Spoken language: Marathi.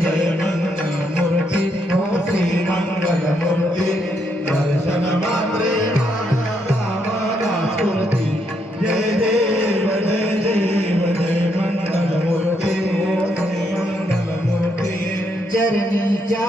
जय मंगलमूर्ती हो श्री मंगलमूर्ती दर्शन मात्रे मानवाला स्फूर्ती जय देव जय मंगलमूर्ती हो श्री मंगलमूर्ती चरणीच्या